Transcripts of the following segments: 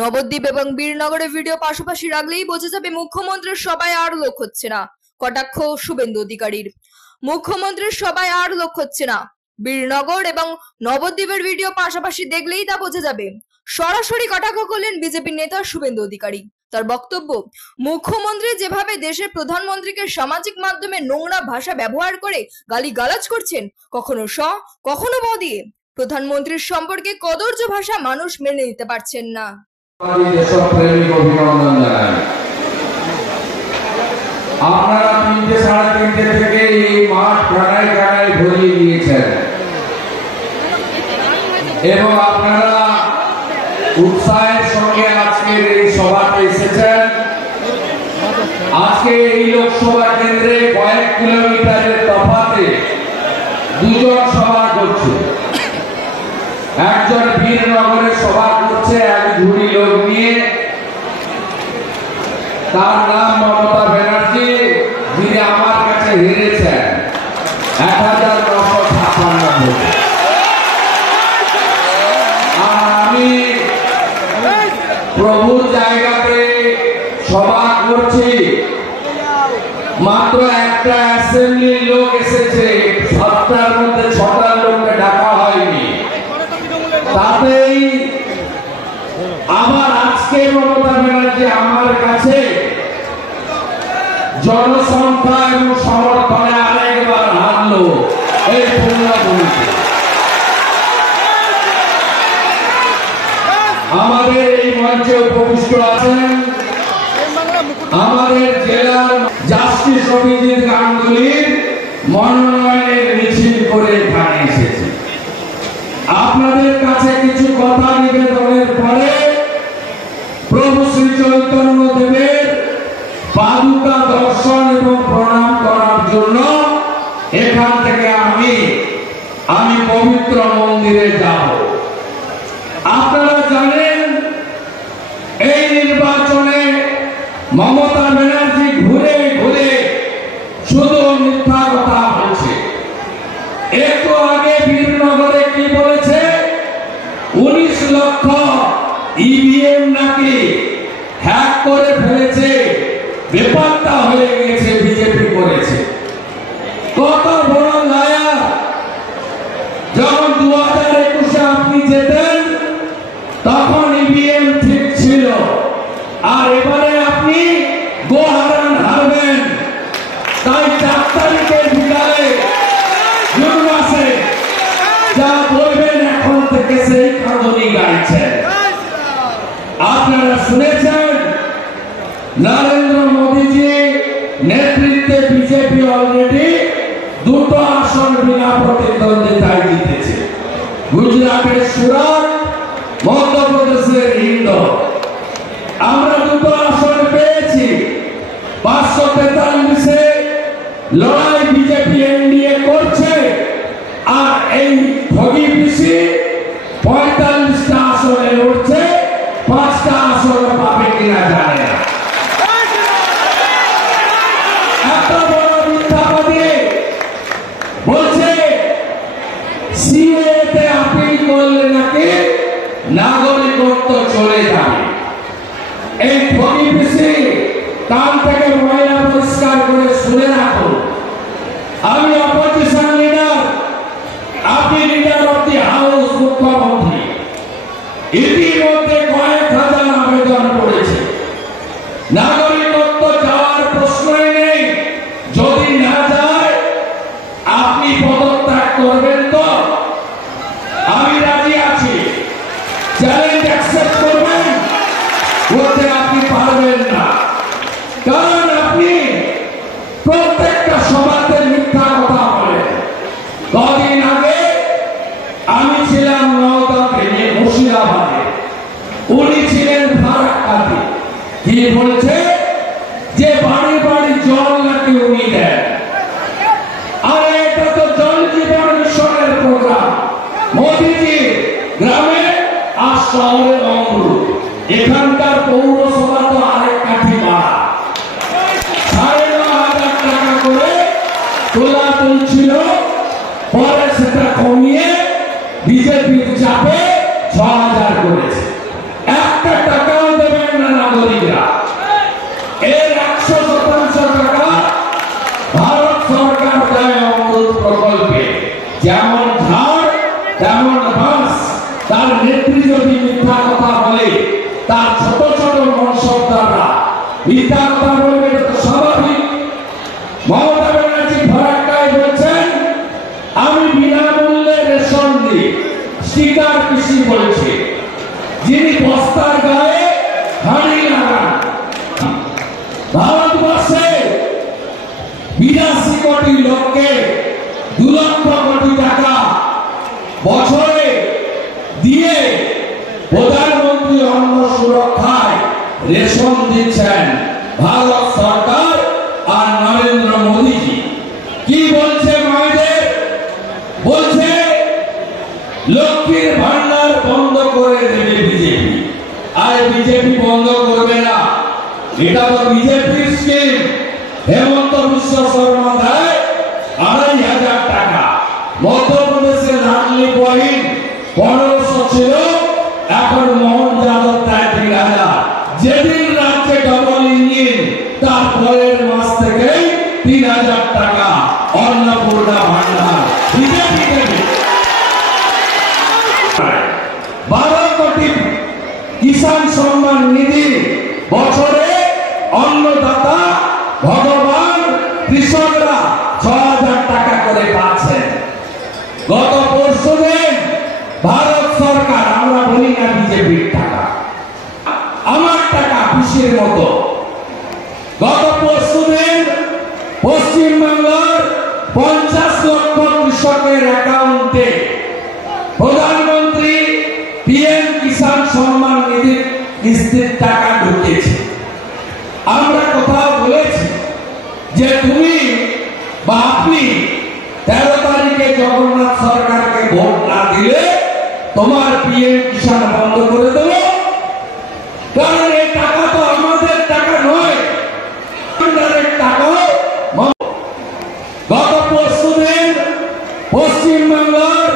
নবদ্বীপ এবং বীরনগরে ভিডিও পাশাপাশি রাখলেই বোঝা যাবে মুখ্যমন্ত্রীর সভায় আর লোক হচ্ছে না। কটাক্ষ শুভেন্দু অধিকারীর। মুখ্যমন্ত্রীর সভায় আর লোক হচ্ছে না। বীরনগর এবং নবদ্বীপের ভিডিও পাশাপাশি দেখলেই তা বোঝা যাবে। সরাসরি কটাক্ষ করলেন বিজেপি নেতা শুভেন্দু অধিকারী। তার বক্তব্য, মুখ্যমন্ত্রী যেভাবে দেশের প্রধানমন্ত্রীকে সামাজিক মাধ্যমে নোংরা ভাষা ব্যবহার করে গালিগালাজ করছেন, কখনো স কখনো ব দিয়ে, প্রধানমন্ত্রীর সম্পর্কে কদর্য ভাষা মানুষ মেনে নিতে পারছেন না। দেশপ্রেমিক অভিনন্দন জানাই। আপনারা 3টে সাড়ে 3টে থেকে এই মাঠ গাড়ায় গাড়ায় ভরিয়ে দিয়েছেন এবং আপনারা উৎসাহের সঙ্গে আজকের এই সভাতে এসেছেন। আজকে এই লোকসভা কেন্দ্রে কয়েক কিলোমিটারের তফাতে দুজন সভা করছে। একজন বীরনগরে সভা করছে এক ঝুড়ি লোক নিয়ে, তার নাম মমতা ব্যানার্জি, যিনি আমার কাছে হেরেছেন 1956 ভোটে। আর আমি প্রভুর জায়গাতে সভা করছি, মাত্র একটা অ্যাসেম্বলির লোক এসেছে, 7টার মধ্যে 6টা লোককে ডাকা হয়নি। তাতেই আমার আজকে মমতা ব্যানার্জি আমার কাছে জনসংখ্যা এবং সমর্থনে আরেকবার হারলো এই পূর্ণভূমিতে। আমাদের এই মঞ্চে উপবিষ্ট আছেন আমাদের জেলার জাস্টিস অভিজিৎ গাঙ্গুলির মনোনয়নের মিছিল করে এখানে এসেছে। আপনাদের কাছে কিছু কথা নিবেদনের পরে প্রভু শ্রী চৈতন্য দেবের পাদুকা দর্শন এবং প্রণাম করার জন্য এখান থেকে আমি পবিত্র মন্দিরে যাব। আপনারা জানেন এই নির্বাচনে মমতা ব্যানার্জি ঘুরে ঘুরে শুধু মিথ্যা কথা বলছে। একটু আগে বীরনগরে কি বলেছে, 19 লক্ষ ইভিএম নাকি হ্যাক করে ফেলেছে, বেপাত্তা হয়ে গেছে, বিজেপি করেছে। কত বড় লায়ার! যখন 2021-এ আপনি যেতেন তখন ইভিএম ঠিক ছিল, আর এবারে আপনি গোহারান হারবেন। তাই 4 তারিখের বিকালে জুন মাসে যা বলবেন এখন থেকে সেই কাঁদনি গাইছেন। আপনারা শুনেছেন নরেন্দ্র মোদীজি নেতৃত্বে বিজেপি অলরেডি 2টো আসন বিনা প্রতিদ্বন্দ্বিতায় জিতেছে। গুজরাটের সুরত, মধ্যপ্রদেশের ইন্দোর। আমরা 2টো আসন পেয়েছি। 543-এ লড়াই বিজেপি এনডিএ করছে, আর এই ভগী পিসি 45টা আসনে লড়ছে, 5টা আসন পাবে কিনা জানে না। এত বড় মিথ্যাবাদী বলছে সিএতে আপিল করলে নাকি নাগরিকত্ব চলে যাবে। এই ভগী পিসি কান থেকে ময়লা পরিষ্কার করে শুনে রাখুন। আমি অপোজিশন লিডার, আপনি লিডার অফ দি হাউস, মুখ্যমন্ত্রী। ইতিমধ্যে কয়েক হাজার আবেদন করেছে। নাগরিকত্ব যাওয়ার প্রশ্নই নেই। যদি না যায় আপনি পদত্যাগ করবেন তো আমি রাজি আছি। চ্যালেঞ্জ অ্যাকসেপ্ট করবেন? করতে আপনি পারবেন না, কারণ আপনি প্রত্যেকটা সভাতে মিথ্যা কথা বলেন। কদিন আগে আমি ছিলাম নওগাঁতে, মুর্শিদাবাদে, উনি ছিলেন ফারাক্কাতে। কি বলেছে যে বাড়ি বাড়ি জল নাকি উনি দেন। আর এটা তো জল জীবন মিশনের প্রোগ্রাম। মোদীজি গ্রামে আর শহরে অমরুদ। এখানকার পৌরসভা তো আরেক কাঠি বাড়া। 9,500 টাকা করে তোলা তুলছিল, পরে সেটা কমিয়ে বিজেপির চাপে 6,000 করেছে। একটা টাকা বস্তার গায়ে হাঁড়ি লাগান। ভারতবর্ষে 82 কোটি লোককে 2 লক্ষ কোটি টাকা বছরে দিয়ে প্রধানমন্ত্রী অন্ন সুরক্ষায় রেশন দিচ্ছেন ভারত সরকার আর নরেন্দ্র মোদীজি। কি বলছে মায়েদের? বলছে লক্ষ্মীর ভান্ডার বন্ধ করে দেবে বিজেপি। আর বিজেপি বন্ধ করবে না, এটা তো বিজেপির স্কিম। হেমন্ত বিশ্ব শর্মা দেয় 2500 টাকা। মধ্যপ্রদেশের লাডলি বহিন 1500 ছিল, এখন মোহন যাদব দেয় 3000। যেদিন রাজ্যে ডবল ইঞ্জিন, তার পরের মাস থেকে 3000 টাকা অন্নপূর্ণা ভান্ডার বিজেপি দেবে। 12 কোটি কিষাণ সম্মান নিধি বছরে অন্নদাতা ভগবান কৃষকরা 6000 টাকা করে পাচ্ছেন। গত পরশুদিন ভারত সরকার, আমরা বলি না বিজেপির টাকা, আমার টাকা খুশির মতো, গত পরশুদিন পশ্চিমবাংলার 50 লক্ষ কৃষকের অ্যাকাউন্টে প্রধানমন্ত্রী পিএম কিষাণ সম্মান নিধির কিস্তির টাকা ঢুকেছে। আমরা কোথাও বলেছি যে তুমি বা আপনি 13 তারিখে জগন্নাথ সরকারকে ভোট না দিলে তোমার পিএম কিষাণ বন্ধ করে দেব? কারণ এই টাকা তো আমাদের টাকা নয়, টাকা। গত পরশুদিন পশ্চিমবাংলার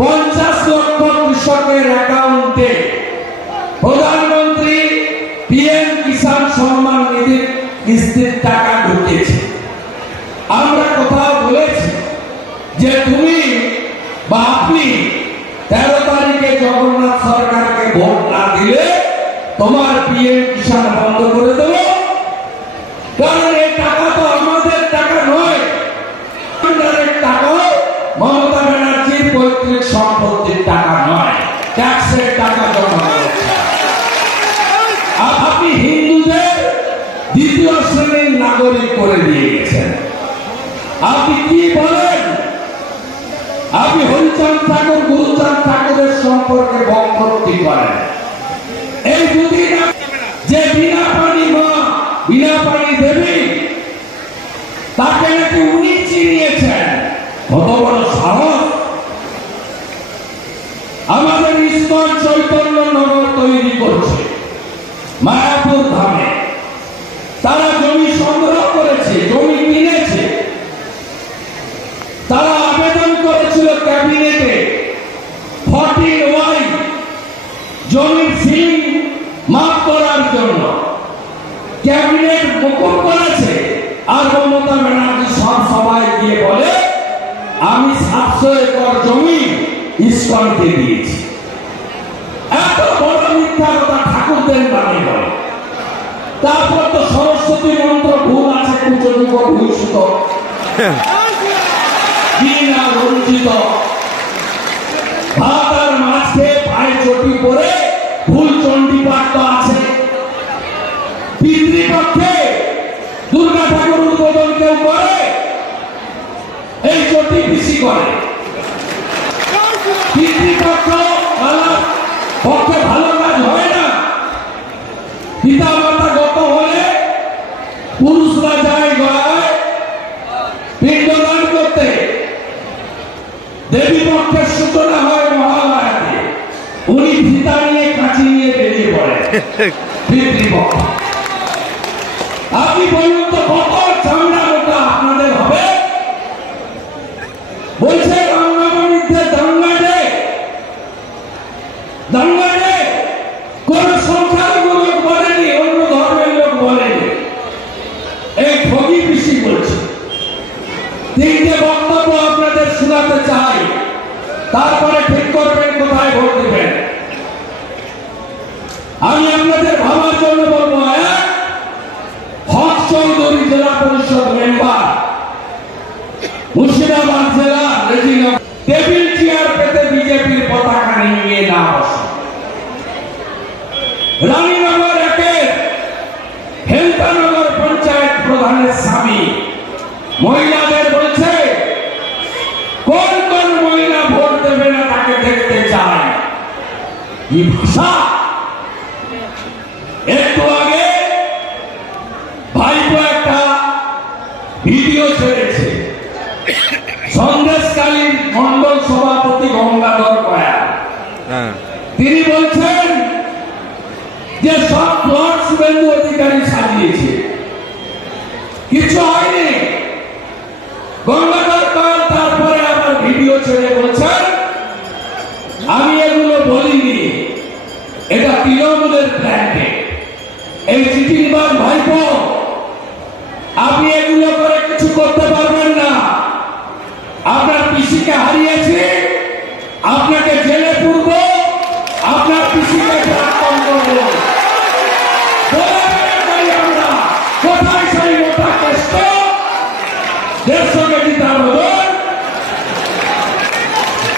50 লক্ষ কৃষকের অ্যাকাউন্টে প্রধানমন্ত্রী পিএম কিষাণ সম্মান নিধির কিস্তির টাকা ঢুকেছে। আমরা কোথাও বলেছি যে তুমি বা আপনি 13 তারিখে জগন্নাথ সরকারকে ভোট না দিলে তোমার পিএম কিষাণ বন্ধ করে দেব? কারণ এই টাকা তো আমাদের টাকা নয়, টাকা মমতা ব্যানার্জির পৈতৃক সম্পত্তির টাকা নয়, ট্যাক্সের টাকা জমা করেছে। আপনি হিন্দুদের 2য় শ্রেণীর নাগরিক করে দিয়ে গেছেন। আপনি কি বলেন? আপনি হরিচাঁদ ঠাকুর, গুরুচাঁদ ঠাকুরের সম্পর্কে বক্তব্য করেন। এই দুদিন যে বিনা পানি মা, বিনা পানি দেবী, তাকে নাকি উনি চিনিয়েছেন। কত বড় সাহস! আমাদের ইস্কন চৈতন্য নগর তৈরি করছে মায়াপুর ধামে। তারা জমি সংগ্রহ করেছে, জমি কিনেছে। তারা আবেদন করেছিল ক্যাবিনেটে 14Y জমির সিলিং মাপ করার জন্য। ক্যাবিনেট মুকুব করেছে, আর মমতা ব্যানার্জি সব সবাই গিয়ে বলে আমি 700 একর জমি ইস্কনকে দিয়েছি। এত বড় মিথ্যা কথা ঠাকুরদের নামে বলে। তারপর তো সরস্বতী মন্ত্র ভুল আছে, কুচযুগ ভূষিত, কিনা রঞ্জিত, ভাত আর মাছ খেয়ে পায়ে চটি পরে ভুল চণ্ডী পাঠ আছে। পিতৃপক্ষে দুর্গা ঠাকুর উদ্বোধন কেউ করে, এই চটি পিসি করে। পিতৃপক্ষ পক্ষে ভালো কাজ হয় না। পিতা মাতা গত হলে পুরুষরা যায় গয়ায় পিণ্ডদান করতে। দেবী পক্ষের সূচনা হয় মহালয়াতে। উনি ফিতা নিয়ে কাঁচি নিয়ে বেরিয়ে পড়ে পিতৃপক্ষ। আপনি বলুন তো কত চামড়া মোটা আপনাদের হবে? বলছে রামনামানিতে দাঙ্গা রে, কোন সংখ্যালঘু লোক বলেনি, অন্য ধর্মের লোক বলেনি। এই ঠগি পিসি বলছে। 3টে বক্তব্য আপনাদের শোনাতে চাই, তারপরে ঠিক করবেন কোথায় ভোট দেবেন। আমি আপনাদের ভাবার জন্য বলবো, হক চৌধুরী জেলা পরিষদ মেম্বার, মুর্শিদাবাদ জেলা রেজিনা, টেবিল চেয়ার পেতে বিজেপির পতাকা নিয়ে না বসে। রানীনগর একের হেলতানগর পঞ্চায়েত প্রধানের স্বামী মহিলাদের বলছে কোন কোন মহিলা ভোট দেবে না তাকে দেখতে চায়। কি ভাষা! একটু আগে ভাইপো একটা ভিডিও ছেড়েছে, সন্দেশকালীন মন্ডল সভাপতি গঙ্গাধর কয়া, তিনি বলছেন যে সব প্লট শুভেন্দু অধিকারী সাজিয়েছে, কিছু হয়নি। গঙ্গাধর কয়াল তারপরে আবার ভিডিও ছেড়ে বলছেন আমি এগুলো বলিনি, এটা তৃণমূলের প্ল্যান্টে। এই চিঠিবাদ ভাইপো, আপনি এগুলো করে কিছু করতে পারবেন না। আপনার পিসিকে হারিয়েছে, আপনাকে জেলে পুরব, আপনার পিসিকে প্রাক্তন করব। আমরা কোথায় সেই মোটা কেষ্ট 150 কেজি তার ওজন,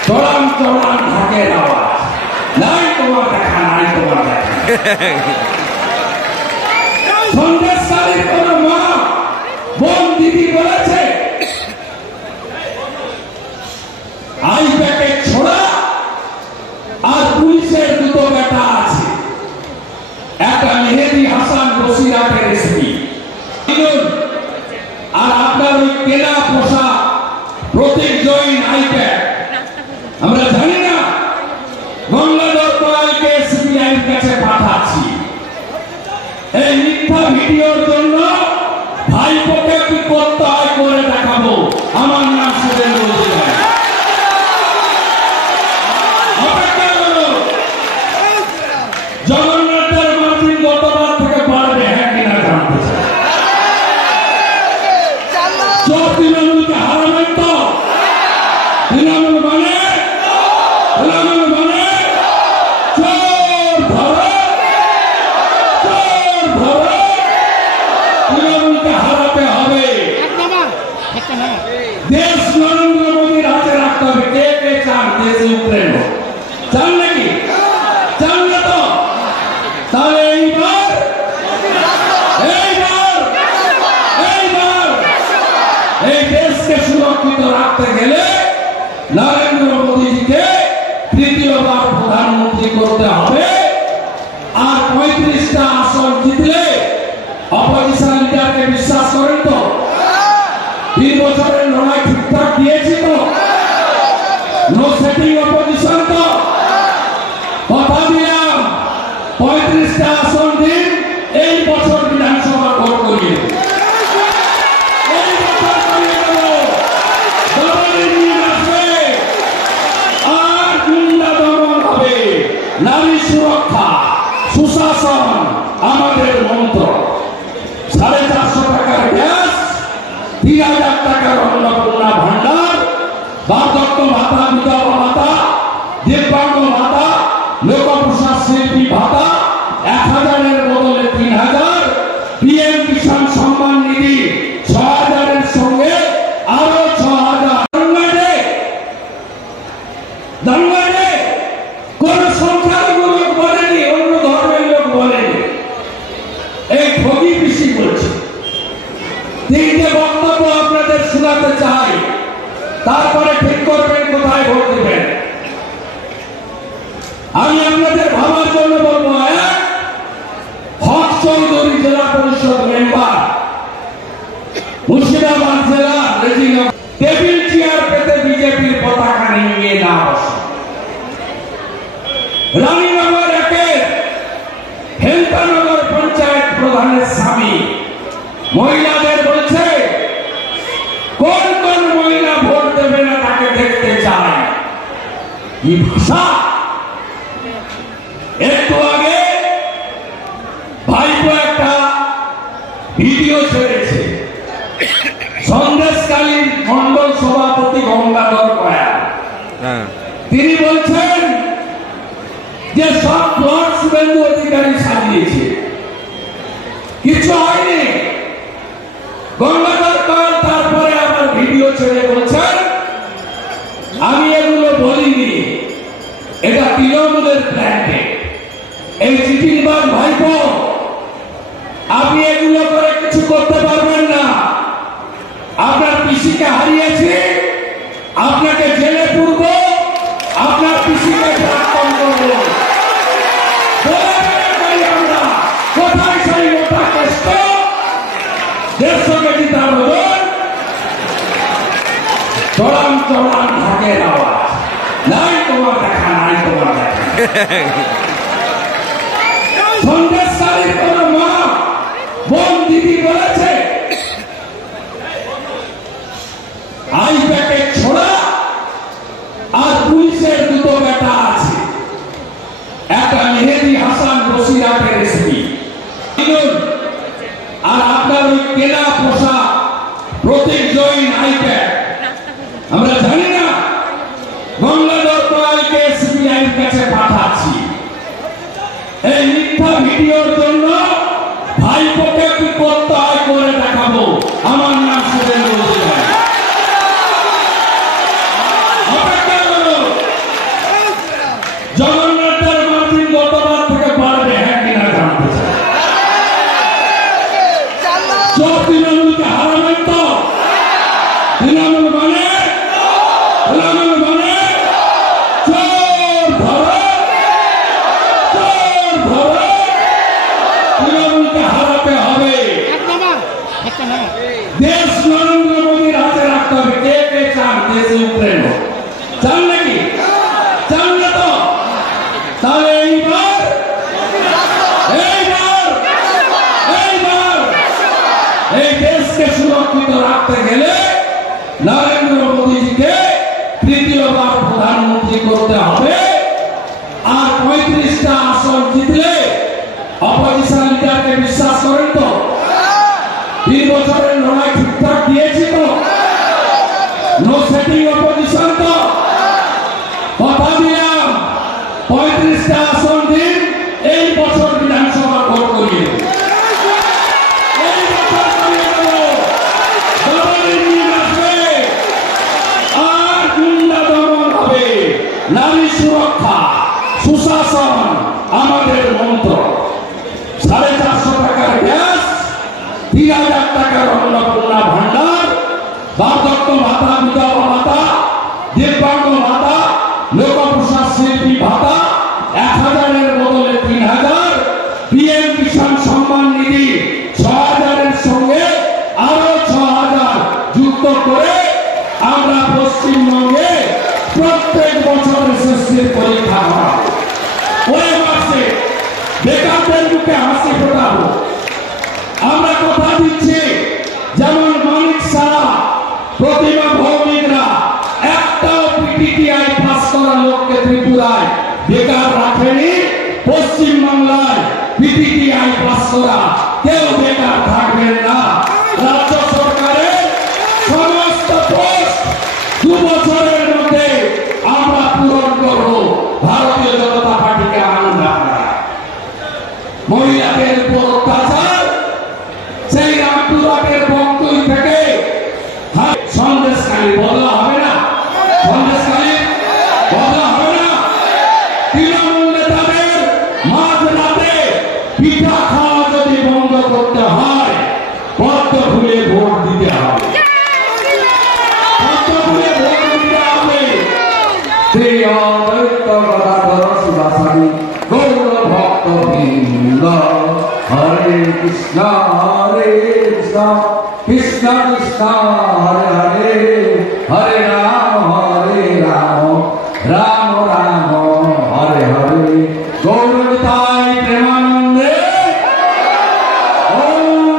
চড়ান চড়ান ঢাকের আওয়াজ, নাই তোমার দেখা, নাই তোমার দেখা। সন্দেশকালীর কোন মা বোন দিদি বলেছে আই প্যাকেট ছোড়া আর পুলিশের দুটো বেটা আছে, একটা মেহেদি হাসান বসিরহাটের এসপি, আর আপনার ওই কেনা পোষা প্রতীক জৈন আইপ্যাড। আমরা জানি না গঙ্গাধর কয়ালকে এসবিআই এর কাছে পাঠাচ্ছি। এই মিথ্যা ভিডিওর জন্য ভাইপোকে কি করতে হয় করে দেখাবো। আমার নাম শুভেন্দু অধিকারী। অপেক্ষা করো, জগন্নাথের মার্জিন গতবার থেকে বাড়বে, হ্যাঁ কিনা জানতে চাই। সব তৃণমূলকে হারাবেন তো? তৃণমূল মানে চোর ধরো, চোর ধরো, তৃণমূলকে হারাতে হবে। দেশ নরেন্দ্র মোদীর হাতে রাখতে হবে। কে কে চান দেশ ইউক্রেন? চান নাকি? চান না তো? তাহলে এইবার এই দেশকে সুরক্ষিত রাখতে গেলে নরেন্দ্র মোদীজিকে তৃতীয়বার প্রধানমন্ত্রী করতে হবে। আর 35টা আসন জিতলে অপোজিশন লিডারকে বিশ্বাস করেন তো? 3 বছরের লড়াই ঠিকঠাক দিয়েছি তো? নো সেটিং অপোজিশন তো? কথা দিলাম 35টা আসন দিন, এই বছর বিধানসভা ভোট করিয়ে নারী সুরক্ষা সুশাসন আমাদের মন্ত্র। 450 টাকার গ্যাস, 3000 টাকার অন্নপূর্ণা ভান্ডার, বার্ধক্য ভাতা, বিধবা ভাতা, দিব্যাঙ্গ ভাতা, লোকপ্রসাদ শিল্পী ভাতা, 1000-এর বদলে 3000, পিএম কিষাণ সম্মান নিধি 6000-এর সঙ্গে আরো 6000। দাঙ্গারে কোন সংখ্যালঘু লোক বলেনি, অন্য ধর্মের লোক বলেনি। এই ভোগী পিসি বলছে। 3টে বক্তব্য আপনাদের শোনাতে চাই, তারপরে ঠিক করবেন কোথায় ভোট দেবেন। আমি আপনাদের ভাবার জন্য বলবো, হক চৌধুরী জেলা পরিষদ মেম্বার, মুর্শিদাবাদ জেলা, টেবিল চেয়ার পেতে বিজেপির পতাকা নিয়ে না বসে। রানীনগর একের হেলতানগর পঞ্চায়েত প্রধানের স্বামী মহিলাদের বলছে কোন কোন মহিলা ভোট দেবে না তাকে দেখতে চায়। কি ভাষা! একটু আগে ভাইপো একটা ভিডিও ছেড়েছে, সন্দেশকালীন মন্ডল সভাপতি গঙ্গাধর কয়া, তিনি বলছেন যে সব প্লট শুভেন্দু অধিকারী সাজিয়েছে, কিছু হয়নি। গঙ্গাধর কয়াল তারপরে আবার ভিডিও ছেড়ে বলছেন আমি এগুলো বলিনি, এটা তৃণমূলের প্ল্যান্টে। এই চিঠি ফাঁকিবাজ ভাইপো, আপনি এগুলো করে কিছু করতে পারবেন না। আপনার পিসিকে হারিয়েছি, আপনাকে জেলে পুরব, আপনার পিসিকে প্রাক্তন করবো। আমরা কোথায় সেই মোটা কেষ্ট 150 কেজি তার ওজন, চড়ান চড়ান ঢাকের আওয়াজ, নাই তোমার দেখা, নাই তোমার দেখা। সন্দেশকারীর কোন মা বোন দিদি বলেছে আই প্যাকেট ছোড়া আর পুলিশের দুটো বেটা আছে, একটা মেহেদি হাসান বসিরাটের এসপি, আর আপনার ওই কেনা পোষা প্রতীক জৈন আইপ্যাড আমরা জানি না গঙ্গাধর কোয়ালকে এসবিআই এর কাছে পাঠাচ্ছি। এই মিথ্যা ভিডিওর জন্য ভাইপোকে কি করতে হয় করে দেখাবো। আমার নাম শুভেন্দু অধিকারী। অপেক্ষা করো, জগন্নাথের মার্জিন গতবার থেকে বাড়বে, হ্যাঁ কিনা জানতে চাই। সব তৃণমূলকে হারাবেন তো? তৃণমূল মানে চোর ধরো, চোর ধরো, তৃণমূলকে হারাতে হবে। দেশ নরেন্দ্র মোদীর হাতে রাখতে হবে। কে কে চান দেশে ইউক্রেন? চান নাকি? চান না তো? তাহলে এইবার এই দেশকে সুরক্ষিত রাখতে গেলে নরেন্দ্র মোদীজিকে তৃতীয়বার প্রধানমন্ত্রী করতে হবে। আর 35টা আসন জিতলে অপোজিশন লিডারকে বিশ্বাস করেন তো? 3 বছরের লড়াই ঠিকঠাক দিয়েছি তো? নো সেটিং অপোজিশন তো? কথা দিলাম 35টা আসন দিন, এই বছর বিধানসভা ভোট করিয়ে নারী সুরক্ষা সুশাসন আমাদের মন্ত্র। 450 টাকার গ্যাস, 3000 টাকার অন্নপূর্ণা ভান্ডার, বার্ধক্য ভাতা, বিধবা ভাতা, দিব্যাঙ্গ ভাতা, লোকপ্রসাদ শিল্পী ভাতা 1000-এর বদলে 3000, পিএম কিষাণ সম্মান নিধি 6000-এর সঙ্গে আরো 6000 যুক্ত করে আমরা পশ্চিমবঙ্গে প্রত্যেক বছর এসএসসির পরীক্ষা হয়। ওই মাসে বেকারদের মুখে হাসি ফোটাবো। আমরা কথা দিচ্ছি, যেমন মানিক সারা, প্রতিমা ভৌমিকরা একটাও পিটিটিআই পাস করা লোককে ত্রিপুরায় বেকার রাখেনি। পশ্চিমবাংলায় পিটিটিআই পাস করা কেউ বেকার থাকবেন না। রাজ্য সরকারের সমস্ত পোস্ট 2 বছরের মধ্যে আমরা পূরণ করব। ভারতীয় জনতা পার্টিকে আনন্দ আপনারা মহিলাদের উপর অত্যাচার, সেই রামপুরহাটের বঙ্কুল থেকে সন্দেশখালী বদলা হবে না, সন্দেশখালী বদলা হবে না। তৃণমূল নেতাদের মাঝরাতে পিঠা খাওয়া যদি বন্ধ করতে হয়, পদ্ম ফুলে ভোট দিতে হবে। গৌর ভক্ত বৃন্দ হরে কৃষ্ণ কৃষ্ণ কৃষ্ণ হরে হরে, হরে রাম রাম রাম হরে হরে। গৌরতাই প্রেমানন্দে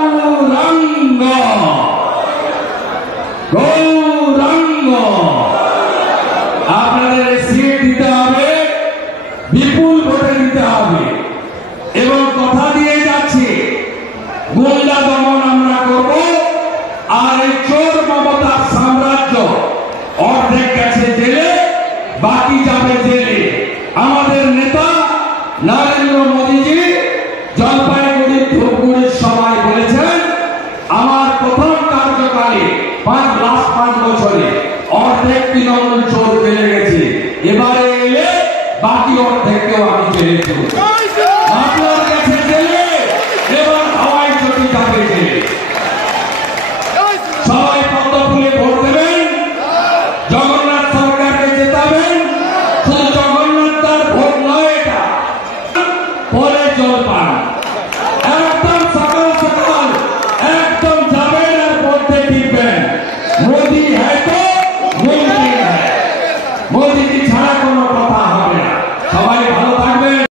গৌরাঙ্গ গৌরাঙ্গ। আপনাদের সিট দিতে হবে, বিপুল ভোটে দিতে হবে। এবং কথা দিয়ে যাচ্ছি, গুন্ডা দমন আমরা করব। আর এই চোর মমতার সাম্রাজ্য অর্ধেক গেছে জেলে, বাকি যাবে জেলে। আমাদের নেতা নরেন্দ্র মোদীজি জলপাইগুড়ি ধূপগুড়ির সবাই বলেছেন, আমার প্রথম কার্যকালে 5 বছরে অর্ধেক তৃণমূল চোর বেড়ে গেছে, এবারে এলে বাকি অর্ধেককেও আমি জেলে দেব।